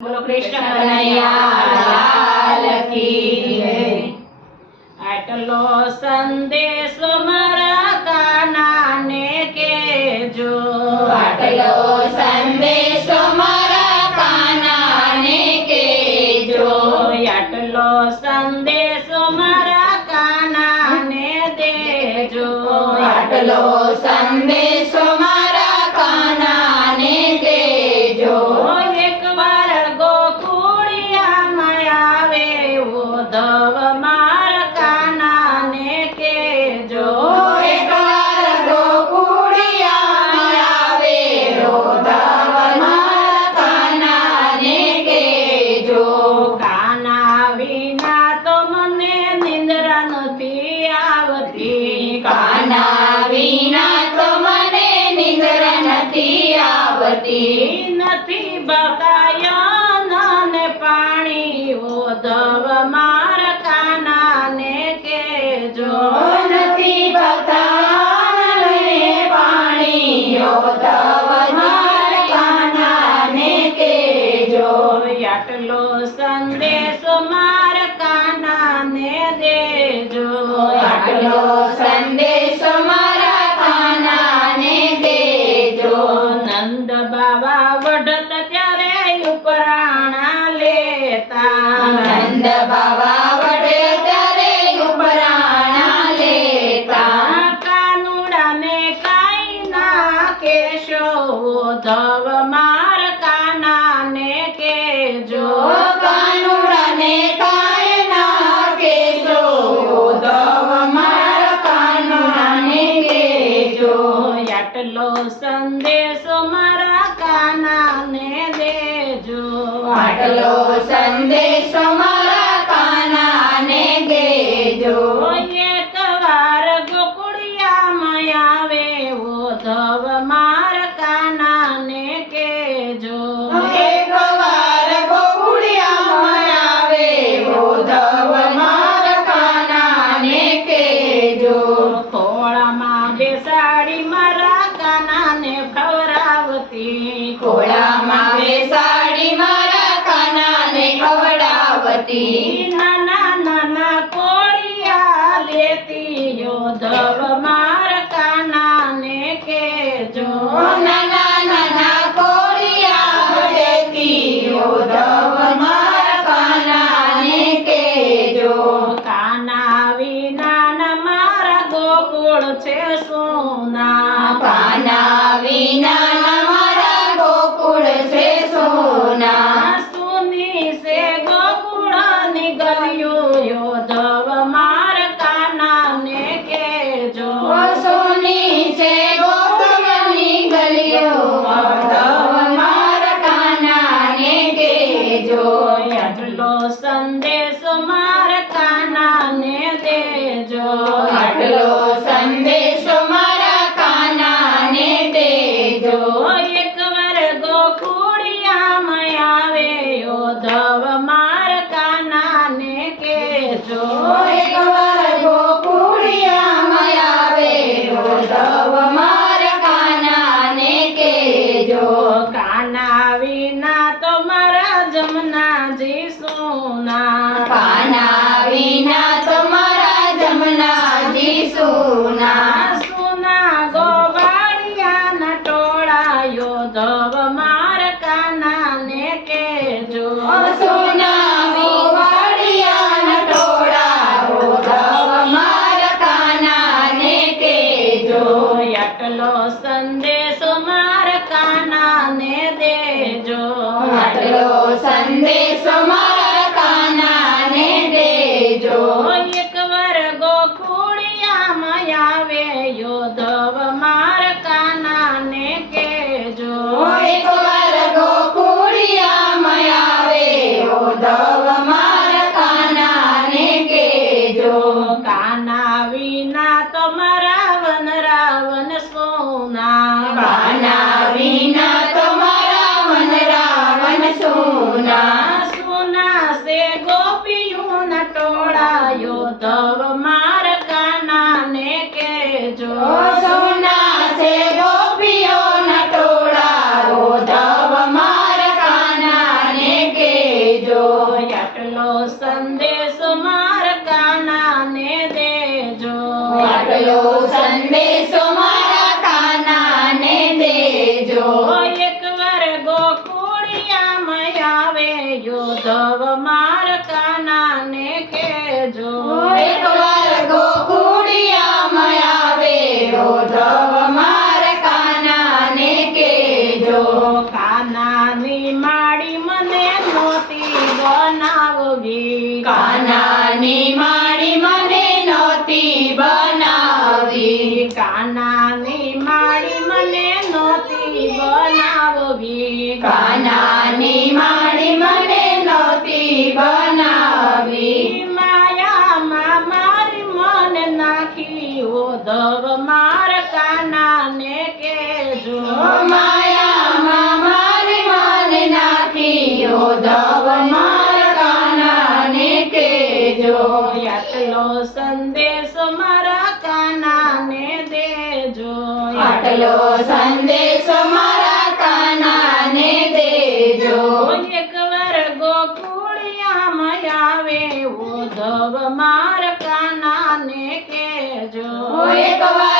બોલો કૃષ્ણ કનૈયા કી આટલો સંદેશો મારા કાનાને કેજો. આટલો સંદેશો મારા કાનાને કેજો. આટલો સંદેશો મારા કાનાને દેજો. આટલો સંદેશો આવતી નથી બકાયા ને પાણી ઓધવ માર ખાના ને કે જો નથી બતાને પાણી ઓતવ માર કાનાને કેજો આટલો સંદેશો મારા કાનાને દેજો આટલો સંદેશો મારા કાનાને દેજો નંદ બાબા વઢત ત્યારે ઉપરાણા લેતા. નંદ બાબા વડે ત્યારે ઉપરાણા લેતા. કાનુડાને કાઈ ના કેશો ધવ આટલો સંદેશો મારા કાનાને દેજો. આટલો સંદેશો મારા ખોળામાં બેસાડી મારા કાનાને ખવડાવતી. નાના નાના કોળિયા લેતી યોધવ માર કાનાને કેજો. નાના નાના કોળિયા દેતી ઉદ્ધવ મારા કાનાને કેજો. કાના વિના મારા ગોકુળ છે સોના. કાના વિના સંદેશો માર કાનાને દેજો. આટલો સંદેશો મારા કાનાને દેજો. એકવાર ગોકુળિયામાં આવે યોધવ માર કાનાને કેજો એકવાર ગોકુળિયામાં આવે ઉદ્ધવ મારા કાનાને કેજો કાના વિના સોના કાના વિના તમારા જમનાજી સોના. સોના ગોવાળિયાના ટોળાયો યોધવ માર કાનાને કેજો. સોના ટોળા ઉદ્ધવ મારા કાનાને કેજો. એટલો સંદેશો સંદેશો મારા કાનાને દેજો. યોધવ માર કાનાને કેજો Anima દેજો આટલો સંદેશ મારા કાનાને દેજો. આટલો સંદેશ મારા કાનાને દેજો એકવાર ગોકુળિયામાં આવે ઉધવ માર કાનાને કેજો એકવાર